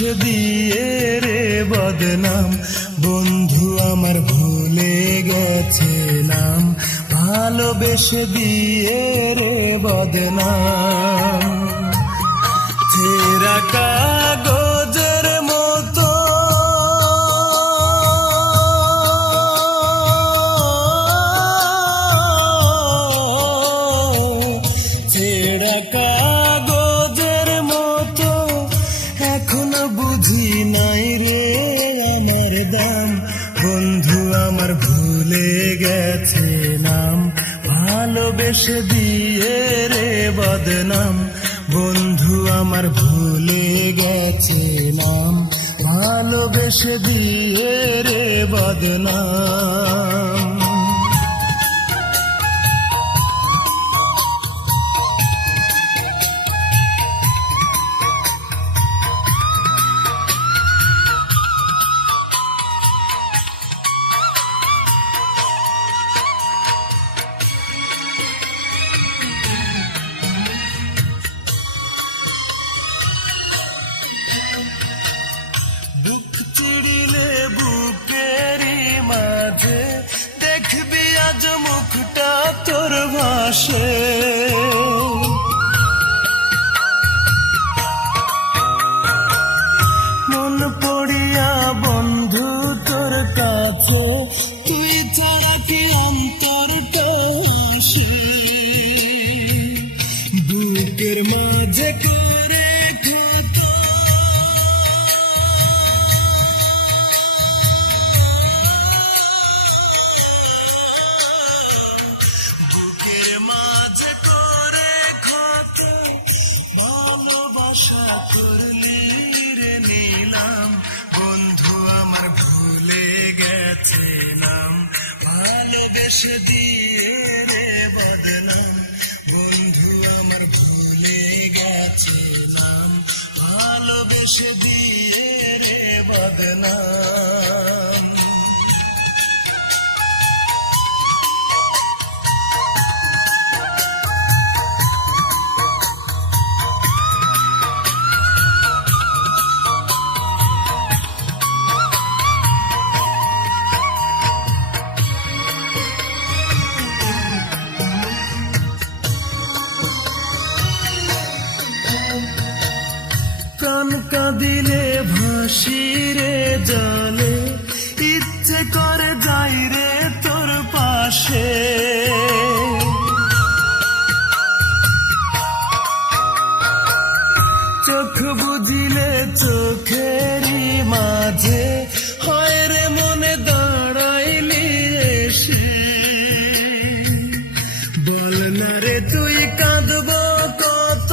ভালোবেসে দিয়ে রে বদনাম, বন্ধু আমার ভুলে গেছে নাম, ভালোবেসে দিয়ে রে বদনাম। ছেঁড়া কাগজের মতো ছেঁড়া কাগজের মতো এখনো বুঝি নাই রে আমার দাম, বন্ধু আমার ভুলে গেছে নাম, ভালোবেসে দিয়ে রে বদনাম, বন্ধু আমার ভুলে গেছে নাম, ভালোবেসে দিয়ে রে বদনাম। বুক চিড়িলে বুকেরই মাঝে দেখবি আজ মুখটা তোর ভাসে, মন পড়িয়া বন্ধু তোর কাছে, তুই ছাড়া কি অন্তরটা আসে, বুকের মাঝে করে ক্ষত মাঝে করে ক্ষত, ভালোবাসা করলি রে নিলাম, বন্ধু আমার ভুলে গেছে নাম, ভালোবেসে দিয়ে রে বদনাম, বন্ধু আমার ভুলে গেছে নাম, ভালোবেসে দিয়ে রে বদনাম। প্রাণ কাঁদিলে ভাসি রে জলে, ইচ্ছে করে যাই রে তোর পাশে, চোখ বুঝিলে চোখেরই মাঝে হয় রে মনে দাঁড়াইলি এসে, বল না রে তুই কাঁদব কত,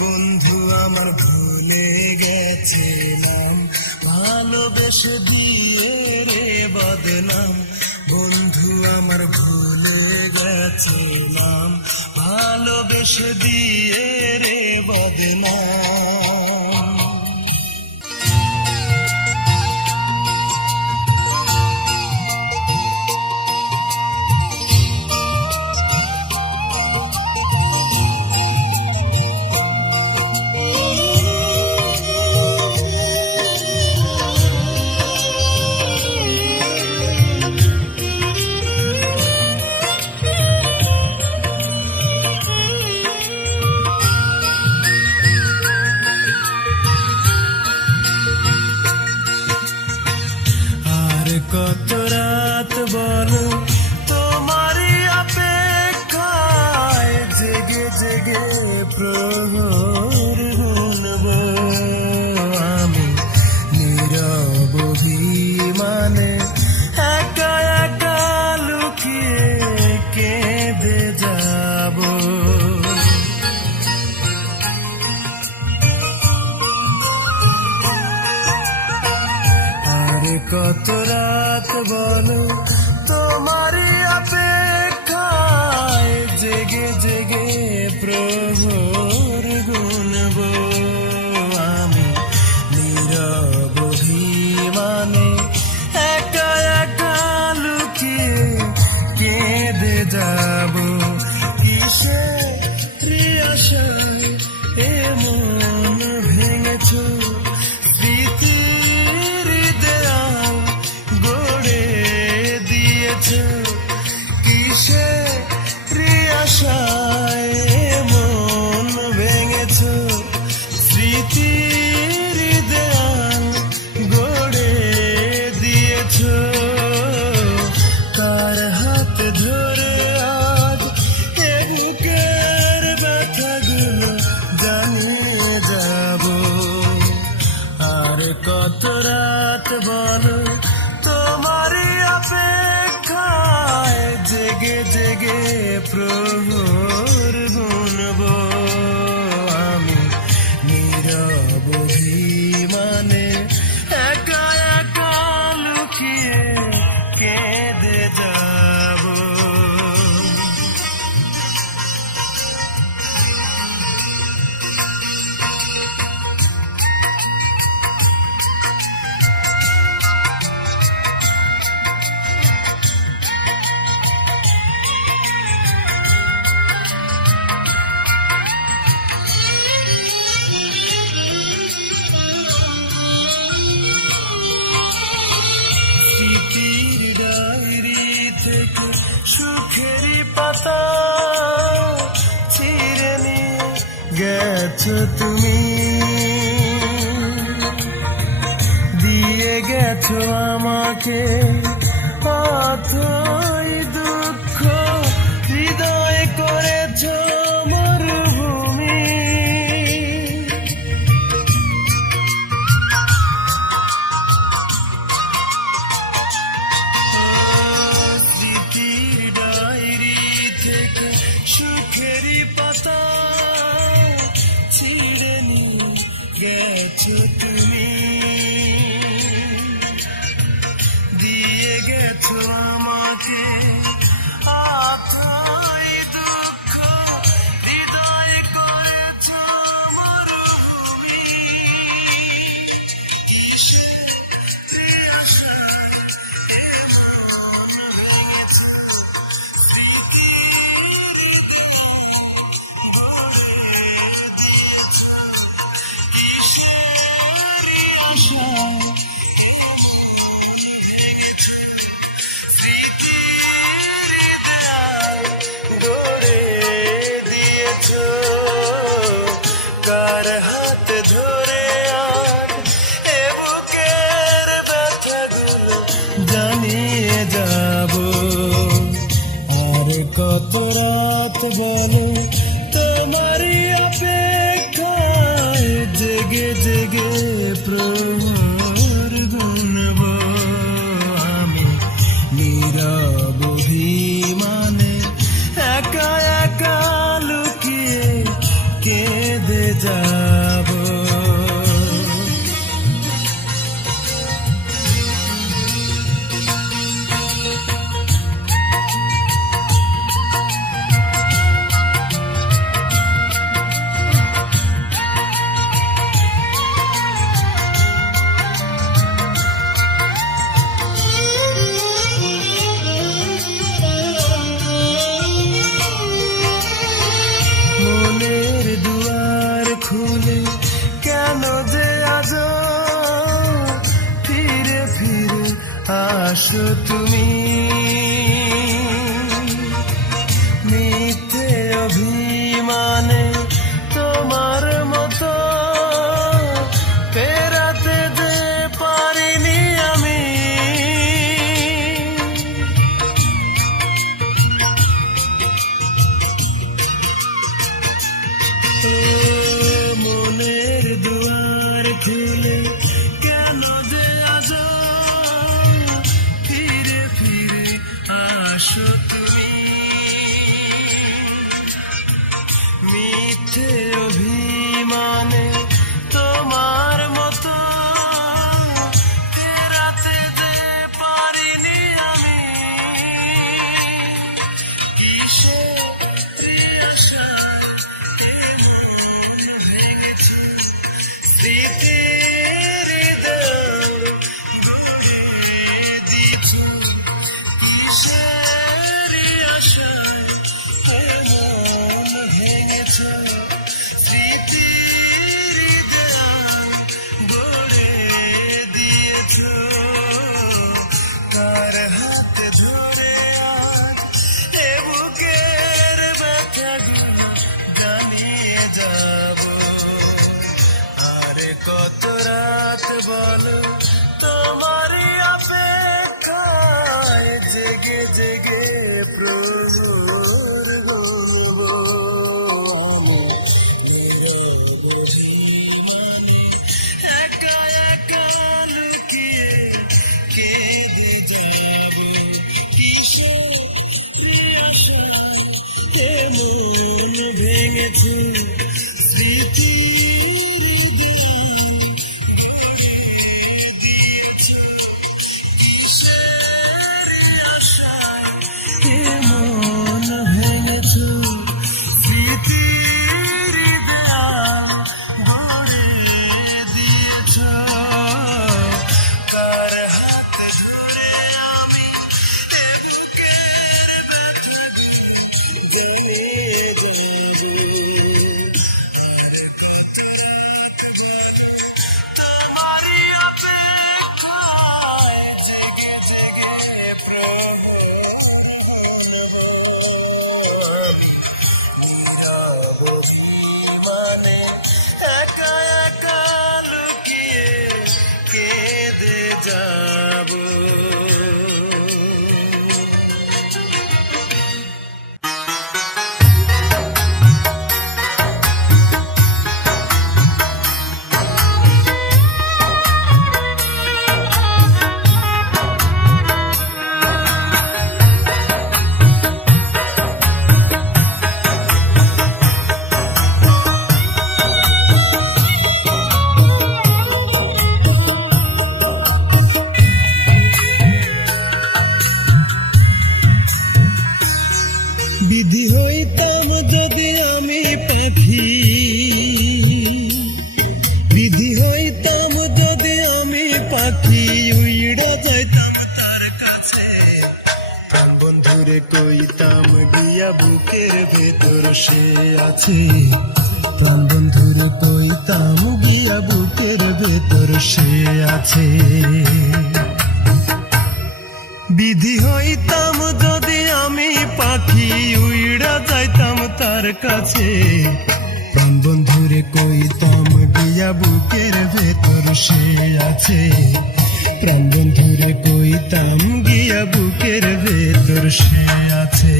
বন্ধু আমার ভুলে গেছে নাম, ভালোবেসে দিয়ে রে বদনাম, বন্ধু আমার ভুলে গেছে নাম, ভালোবেসে দিয়ে রে বদনাম। কত রাত বলো তোমারই অপেক্ষায় জেগে জেগে প্রহর গুনব, আমি নীরব অভিমানে একা একা লুকিয়ে কেঁদে যাব, কত রাত বলো তোমারই অপেক্ষায় জেগে জেগে প্রহর গুনব। রাত বলো তোমারই অপেক্ষায় জেগে জেগে প্রহর গুনব আমি নীরব অভিমানে একা একা লুকিয়ে কেঁদে যাব। স্মৃতির ডায়েরি থেকে সুখেরই পাতা ছিঁড়ে নিয়ে গেছো তুমি, দিয়ে গেছো আমাকে অথই দুঃখ, হৃদয় করেছো মরুভূমি। স্মৃতির ডায়েরি থেকে সুখেরই পাতা ছিঁড়ে নিয়ে গেছো তুমি, দিয়ে গেছো আমাকে অথই দুঃখ, হৃদয় করেছো মরুভূমি। কিসের আশায় এমন ভেঙেছো স্মৃতির ভরে দিয়েছো, কিসের আশায় স্মৃতির দেয়াল গড়ে দিয়েছো, কার হাত ধরে আর এ বুকের ব্যথাগুলো জানিয়ে যাব। আর কত রাত বলো তোমারই অপেক্ষায় জেগে জেগে প্রহর গুনব আমি নীরব অভিমানে একা একা লুকিয়ে কেঁদে যাব। মনের দুয়ার খুলে কেন যে আজ ফিরে ফিরে আসো তুমি, মিথ্যে অভিমানে তোমার মতো ফেরাতে যে পারিনি আমি। মনের দুয়ার খুলে কেন যে আজ ফিরে ফিরে আসো তুমি, মিথ্যে অভিমানে তোমার মতো ফেরাতে যে পারিনি আমি। কিসের আশায় এমন ভেঙেছো স্মৃতির দেয়াল গড়ে দিয়েছো, কিসের মানে একা একা লুকিয়ে কেঁদে যাব। বিধি হইতাম যদি আমি পাখি, বিধি হইতাম যদি আমি পাখি, উইড়া যাইতাম তার কাছে। প্রাণ বন্ধুরে কইতাম গিয়া বুকের ভেতর সে আছে। প্রাণ বন্ধুরে কইতাম গিয়া বুকের ভেতর সে আছে। বিধি হইতাম যদি আমি পাখি, উইড়া যাইতাম তার কাছে। প্রাণ বন্ধুরে কইতাম গিয়া বুকের ভেতর সে আছে। প্রাণ বন্ধুরে কইতাম গিয়া বুকের ভেতর সে আছে।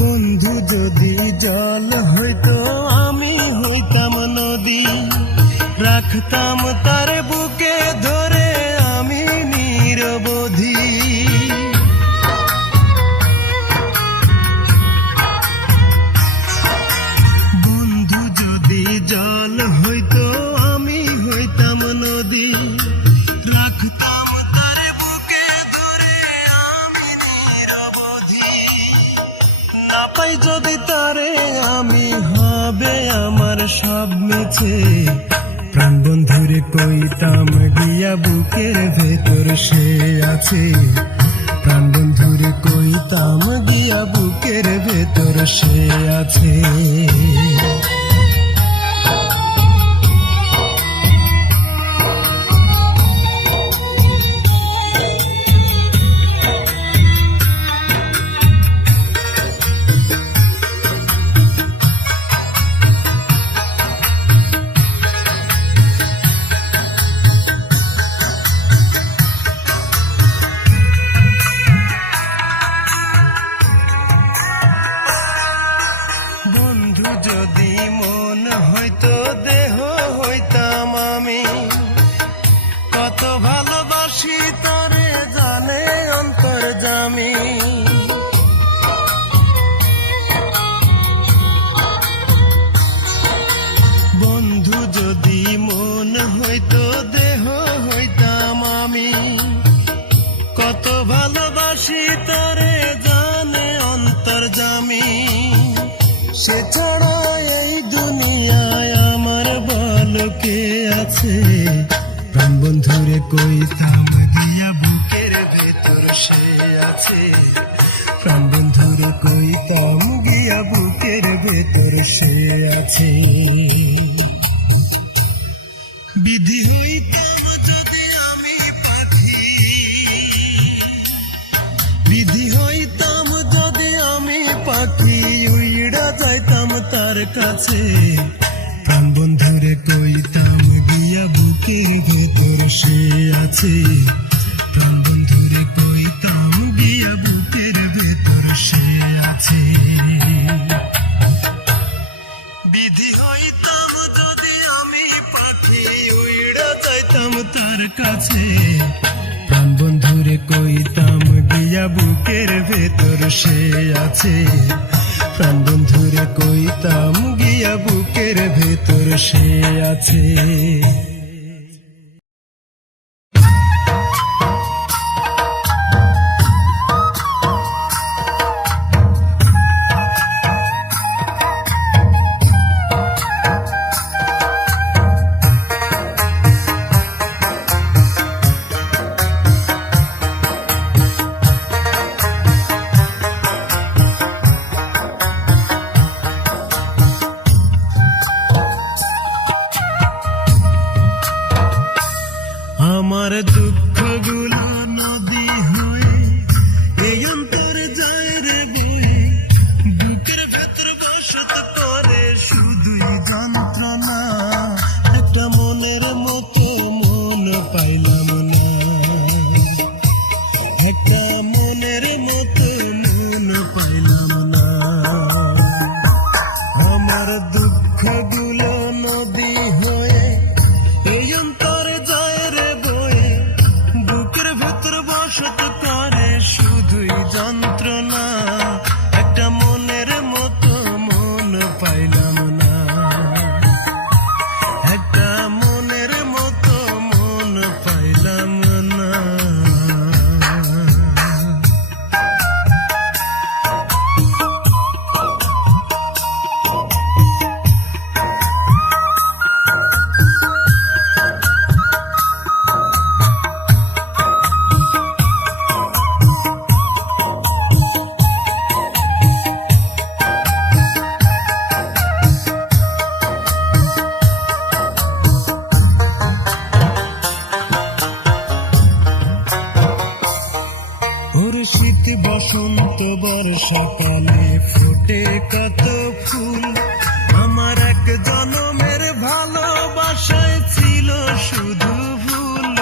বন্ধু যদি জল হইতো আমি হইতাম নদী, রাখতাম তার বুকে ধরে আমি নিরবধি। বন্ধু যদি জল হইতো আমি হইতাম নদী, রাখতাম তার বুকে ধরে আমি নিরবধি। না পাই যদি তারে আমি হবে আমার সব মিছে। প্রাণ বন্ধুরে কইতাম গিয়া বুকের ভেতর সে আছে। প্রাণ বন্ধুরে কইতাম গিয়া বুকের ভেতর সে আছে। বন্ধু যদি মন হইতো দেহ হইতাম আমি, কত ভালোবাসি তরে জানে অন্তর্যামী। বন্ধু যদি মন হইতো দেহ হইতাম আমি, কত ভালোবাসি তরে জানে অন্তর্যামী। সে ছাড়া এই দুনিয়ায় আমার বলো কে আছে। প্রাণ বন্ধুরে কইতাম গিয়া বুকের ভেতর সে আছে। প্রাণ বন্ধুরে কইতাম গিয়া বুকের ভেতর সে আছে। বিধি হইতাম যদি আমি পাখি, বিধি হইতাম যদি আমি পাখি, উইড়া যাইতাম তার কাছে। প্রাণ বন্ধুরে কইতাম গিয়া বুকের ভেতর সে আছে। প্রাণ বন্ধুরে কইতাম গিয়া বুকের ভেতর সে আছে। বিধি হইতাম যদি আমি পাখি, উইড়া যাইতাম তার কাছে। প্রাণ বন্ধুরে কইতাম গিয়া বুকের ভেতর সে আছে। প্রাণ বন্ধুরে কইতাম গিয়া বুকের ভেতর সে আছে। দুঃখগুলো নদী হয়ে এই অন্তরে যায় রে বয়ে, বুকের ভেতর বসত করে শুধুই যন্ত্রণা, একটা মনের মতো মন পাইলাম না, একটা মনের মতো মন পাইলাম না। আমার দুঃখগুলো নদী হয়ে এই অন্তরে যায় রে বয়ে, বুকের ভেতর বসত করে শুধুই যন্ত্রণা, একটা মনের মতো মন পাইলাম না, একটা মনের মতো মন পাইলাম না। শীত বসন্ত বর্ষাকালে ফোটে কত ফুল, আমার এক জনমের ভালোবাসায় ছিল শুধু ভুল।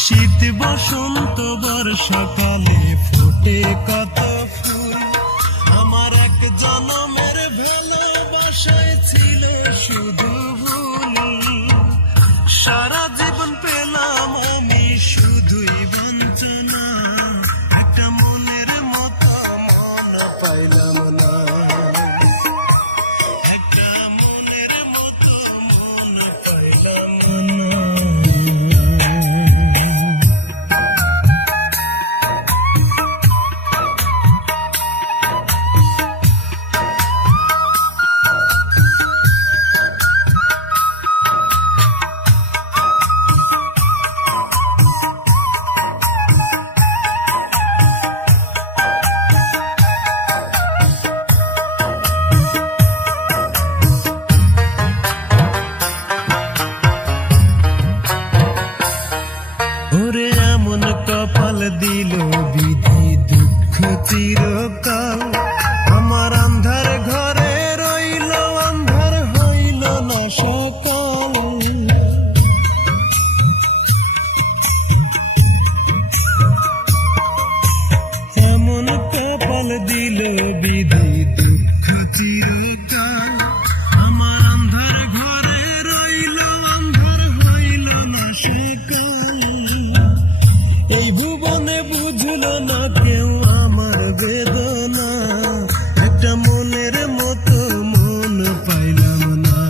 শীত বসন্ত বর্ষাকালে ফোটে কত ফুল, আমার এক জনমের ভালোবাসায় ছিল শুধু ভুল। সারা জীবন পেলাম আমি শুধুই বঞ্চনা, একটা মনের মতো মন পাইলাম না, একটা মনের মতো মন পাইলাম না। ওরে এমন কপাল দিল বিধি দুঃখ চিরকাল, আমার আন্ধার ঘরে রইল আন্ধার হইল না সকাল। এমন কপাল দিল বিধি দুঃখ চিরকাল, আমার আন্ধার ঘরে রইল আন্ধার হইল না সকাল। এই ভুবনে বুঝল না কেউ আমার বেদনা, একটা মনের মতো মন পাইলাম না,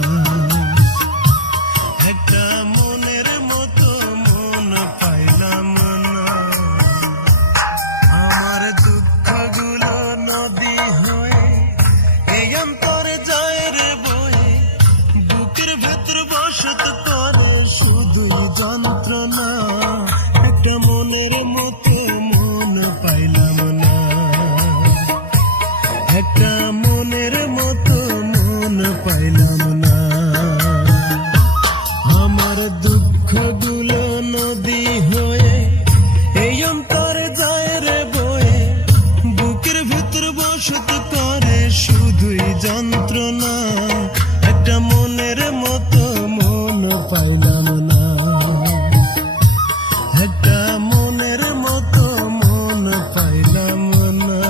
একটা মনের মতো মন পাইলাম না। আমার দুঃখগুলো নদী হয়ে এই অন্তরে যায় রে বয়ে, বুকের ভেতর বসত করে শুধু যন্ত্রণা, একটা মনের মতো মন পাইলাম না, একটা মনের মতো মন পাইলাম না। আমার দুঃখগুলো নদী হয়ে এই অন্তরে যায় রে বয়ে, বুকের ভেতর বসত করে শুধুই যন্ত্রণা, একটা মনের মতো মন পাইলাম না, একটা মনের মতো মন পাইলাম না।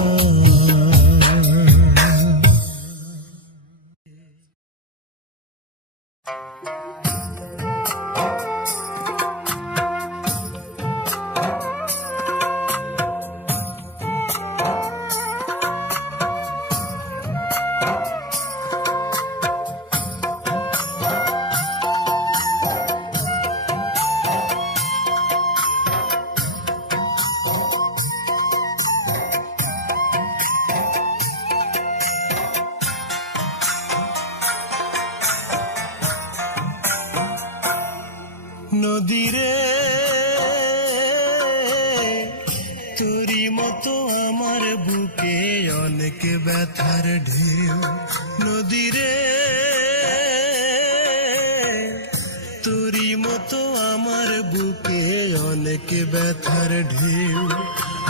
নদীরে তোরি মতো আমার বুকে অনেক ব্যথার ঢেউ, নদীরে ঢেউ।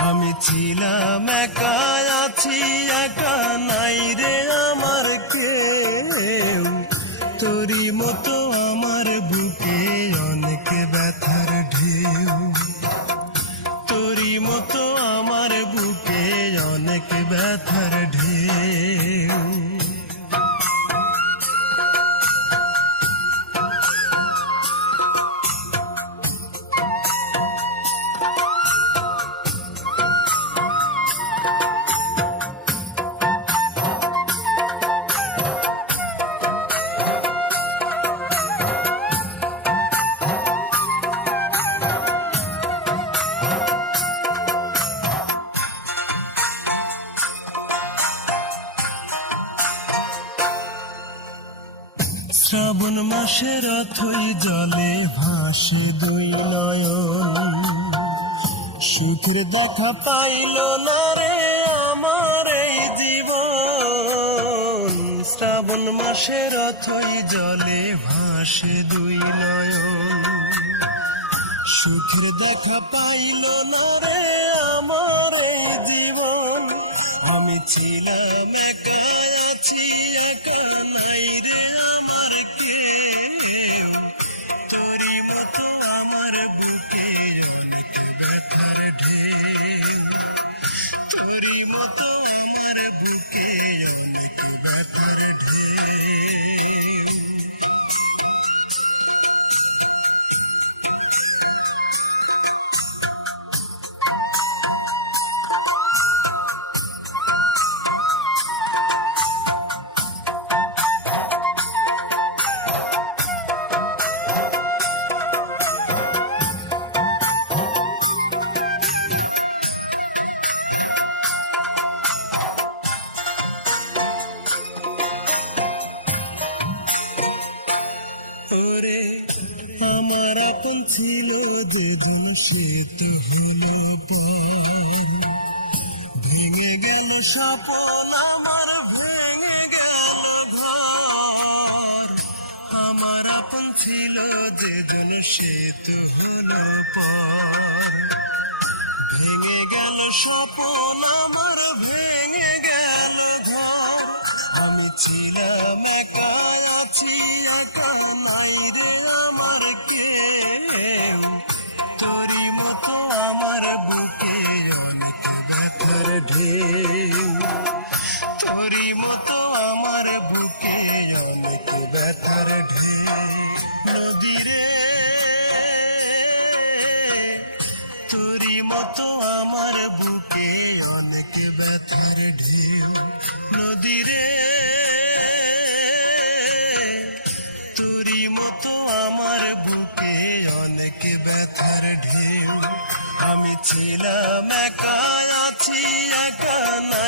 আমি ছিলাম একা, আছি একা, নাই রে আমার কেউ। তোরই মতো আমার বুকে অনেক ব্যথার ঢেউ। তোরই মতো আমার বুকে অনেক ব্যথার ঢেউ। শ্রাবণ মাসের অথই জলে ভাসে দুই নয়ন। সুখের দেখা পাইল না রে আমার এই জীবন। শ্রাবণ মাসের অথই জলে ভাসে দুই নয়ন। সুখের দেখা পাইল না রে আমার এই জীবন। আমি ছিলাম একা, আছি একা, নাই রে আমার কেউ। তোরই মতো আমার বুকে অনেক ব্যথার ঢেউ। তোরই মতো আমার বুকে অনেক ব্যথার ঢেউ। আমার আপন ছিল যেদিন সে তো হলো পর। ভেঙে গেল স্বপ্ন আমার, ভেঙে গেল ঘর। আমার আপন ছিল যেদিন সে তো হলো পর। ভেঙে গেল স্বপ্ন আমার, ভেঙে গেল ঘর। আমি ছিলাম একা, আছি একা, নাই রে আমার কেউ। তোরই মতো আমার বুকে অনেক ব্যথার ঢেউ। তোরই মতো আমার বুকে অনেক ব্যথার ঢেউ। নদীরে তোরই মতো আমার বুকে অনেক ব্যথার ঢেউ। নদীরে তোরই মতো আমার বুকে অনেক ব্যথার ঢেউ। আমি ছিলাম একা, আছি একা, নাই